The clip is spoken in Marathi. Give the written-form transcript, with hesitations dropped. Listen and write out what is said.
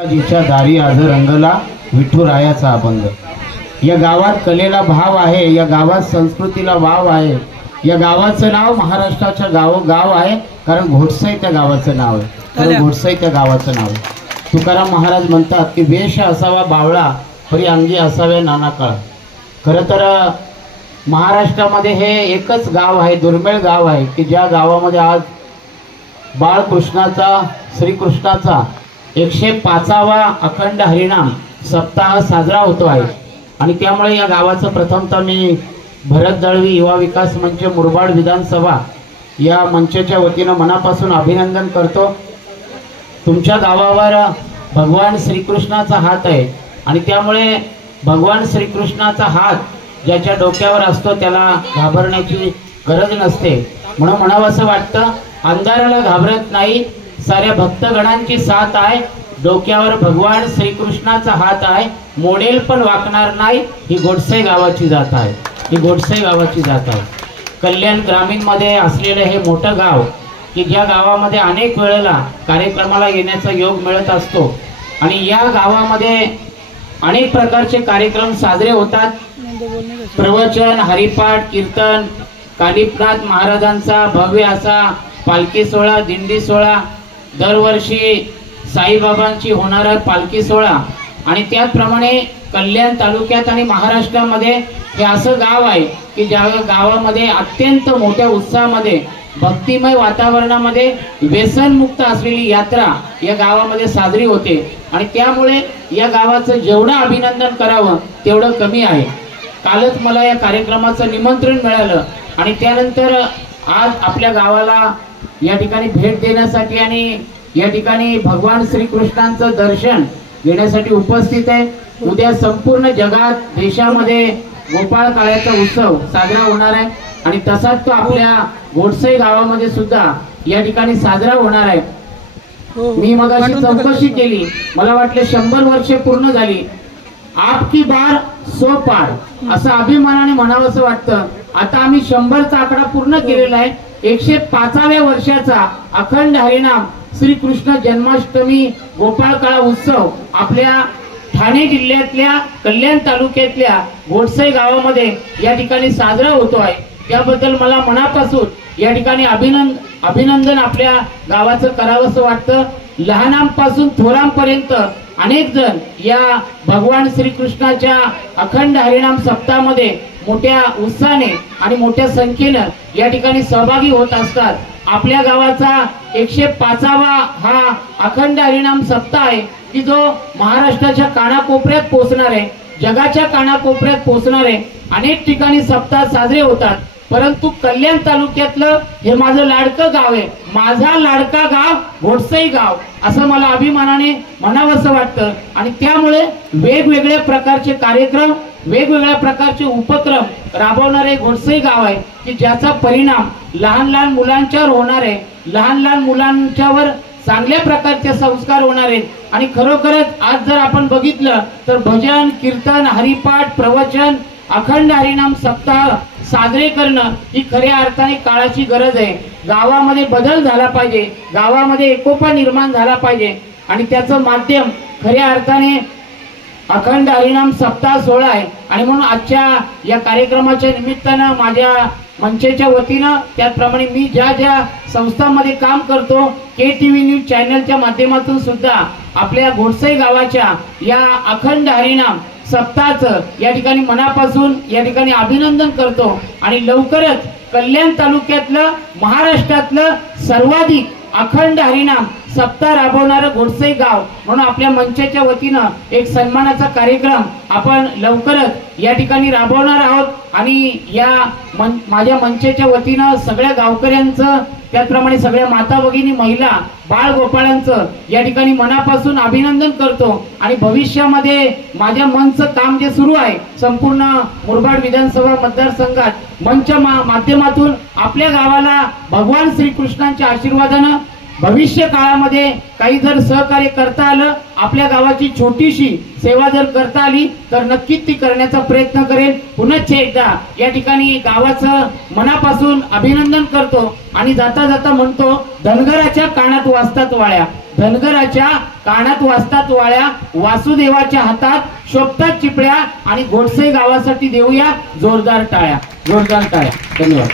जिच्या दारी आज रंगला विठुरायाचा अभंग। या गावात कलेला भाव आहे, या गावात संस्कृतीला वाव आहे। या गावाचं नाव महाराष्ट्राच्या गाव आहे, कारण घोटसाई त्या गावाचं नाव आहे, कारण घोटसाई त्या गावाचं नाव आहे। तुकाराम महाराज म्हणतात की वेश असावा बावळा, परी अंगी असावे नाना काळ। खरं तर महाराष्ट्रामध्ये हे एकच गाव आहे, दुर्मिळ गाव आहे की ज्या गावामध्ये आज बाळकृष्णाचा श्रीकृष्णाचा 105वा अखंड हरिनाम सप्ताह साजरा होतो आहे। आणि त्यामुळे या गावाचं प्रथमतः मी भरत दळवी युवा विकास मंच मुरबाड विधानसभा या मंचाच्या वतीनं मनापासून अभिनंदन करतो। तुमच्या गावावर भगवान श्रीकृष्णाचा हात आहे आणि त्यामुळे भगवान श्रीकृष्णाचा हात ज्याच्या डोक्यावर असतो त्याला घाबरण्याची गरज नसते। म्हणून म्हणावंसं वाटतं, अंधाराला घाबरत नाही, साऱ्या भक्तगणांची साथ आहे, डोक्यावर भगवान श्रीकृष्णाचा हात आहे, मोडेल पण वाकणार नाही। ही घोटसाई गावाची जात आहे, ही घोटसाई गावाची जात आहे। कल्याण ग्रामीण मध्ये असलेलं हे मोठं गाव की ज्या गावामध्ये अनेक वेळेला कार्यक्रमाला येण्याचा योग मिळत असतो आणि या गावामध्ये अनेक प्रकारचे कार्यक्रम साजरे होतात। प्रवचन, हरिपाठ, कीर्तन, कानिफनाथ महाराजांचा भव्य असा पालखी सोहळा, दिंडी सोहळा, दरवर्षी साईबाबांची होणारा पालखी सोहळा। आणि त्याचप्रमाणे कल्याण तालुक्यात आणि महाराष्ट्रामध्ये हे असं गाव आहे की ज्या गावामध्ये अत्यंत मोठ्या उत्साहामध्ये भक्तिमय वातावरणामध्ये व्यसनमुक्त असलेली यात्रा या गावामध्ये साजरी होते। आणि त्यामुळे या गावाचं जेवढं अभिनंदन करावं तेवढं कमी आहे। कालच मला या कार्यक्रमाचं निमंत्रण मिळालं आणि त्यानंतर आज आपल्या गावाला या ठिकाणी भेट देण्यासाठी आणि या ठिकाणी भगवान श्रीकृष्णांचं दर्शन घेण्यासाठी उपस्थित आहे। उद्या संपूर्ण जगात देशामध्ये गोपाळ काळ्याचा उत्सव साजरा होणार आहे आणि तसाच तो आपल्या घोटसाई गावामध्ये सुद्धा या ठिकाणी साजरा होणार आहे। मी मगाशी चौकशी केली, मला वाटले 100 वर्षे पूर्ण झाली। आपकी बार 100 पार असं अभिमानाने म्हणावंसं वाटतं। आता आम्ही 100चा आकडा पूर्ण केलेला आहे। 105व्या वर्षाचा अखंड हरिनाम श्रीकृष्ण जन्माष्टमी गोपाळकाळा उत्सव आपल्या ठाणे जिल्ह्यातल्या कल्याण तालुक्यातल्या घोटसाई गावामध्ये या ठिकाणी साजरा होतो आहे। त्याबद्दल मला मनापासून या ठिकाणी अभिनंदन आपल्या गावाचं करावंसं वाटतं। लहानांपासून थोरांपर्यंत अनेक जण या भगवान श्रीकृष्णाच्या अखंड हरिनाम सप्ताहामध्ये मोठ्या उत्साहाने आणि मोठ्या संख्येनं या ठिकाणी सहभागी होत असतात। आपल्या गावाचा 105वा हा अखंड हरिनाम सप्ताह आहे की जो महाराष्ट्राच्या कानाकोपऱ्यात पोहोचणार आहे, जगाच्या कानाकोपऱ्यात पोहोचणार आहे। अनेक ठिकाणी सप्ताह साजरे होतात, परंतु कल्याण तालुक्यातलं हे माझं लाडकं गाव आहे, माझा लाडका गाव घोटसाई गाव असं मला अभिमानाने म्हणावंसं वाटतं। आणि त्यामुळे वेगवेगळ्या प्रकारचे कार्यक्रम, वेगवेगळ्या प्रकारचे उपक्रम राबवणारे घोटसाई गाव आहे की ज्याचा परिणाम लहान लहान मुलांच्यावर होणार आहे, लहान लहान मुलांच्यावर चांगल्या प्रकारचे संस्कार होणार आहेत। आणि खरोखरच आज जर आपण बघितलं तर भजन, कीर्तन, हरिपाठ, प्रवचन, अखंड हरिनाम सप्ताह साजरे करणं ही खऱ्या अर्थाने काळाची गरज आहे। गावामध्ये बदल झाला पाहिजे, गावामध्ये एकोपा निर्माण झाला पाहिजे आणि त्याचं माध्यम खऱ्या अर्थाने अखंड हरिनाम सप्ताह सोहळा आहे। आणि म्हणून आजच्या या कार्यक्रमाच्या निमित्तानं माझ्या मंचेच्या वतीनं, त्याचप्रमाणे मी ज्या ज्या संस्थांमध्ये काम करतो, KTV न्यूज चॅनलच्या माध्यमातून सुद्धा आपल्या घोटसाई गावाच्या या अखंड हरिनाम सप्ताहाचं या ठिकाणी मनापासून या ठिकाणी अभिनंदन करतो। आणि लवकरच कल्याण तालुक्यातलं महाराष्ट्रातलं सर्वाधिक अखंड हरिनाम सप्ताह राबवणारं घोटसाई गाव म्हणून आपल्या मंचाच्या वतीनं एक सन्मानाचा कार्यक्रम आपण लवकरच या ठिकाणी राबवणार आहोत। आणि या माझ्या मंचाच्या वतीनं सगळ्या गावकऱ्यांचं, त्याचप्रमाणे सगळ्या माता भगिनी, महिला, बाळ गोपाळांचं या ठिकाणी मनापासून अभिनंदन करतो। आणि भविष्यामध्ये माझ्या मनचं काम जे सुरू आहे संपूर्ण मुरबाड विधानसभा मतदारसंघात मंच माध्यमातून आपल्या गावाला भगवान श्रीकृष्णांच्या आशीर्वादानं भविष्य काळामध्ये काही जर सहकार्य करता आलं, आपल्या गावाची छोटीशी सेवा जर करता आली तर नक्कीच ती करण्याचा प्रयत्न करेल। पुनश्च एकदा या ठिकाणी गावाचं मनापासून अभिनंदन करतो आणि जाता जाता म्हणतो, धनगराच्या कानात वाजतात वाळ्या, धनगराच्या कानात वाजतात वाळ्या, वासुदेवाच्या हातात शोभतात चिपळ्या आणि गोडसे गावासाठी देऊया जोरदार टाळ्या, जोरदार टाळ्या. धन्यवाद.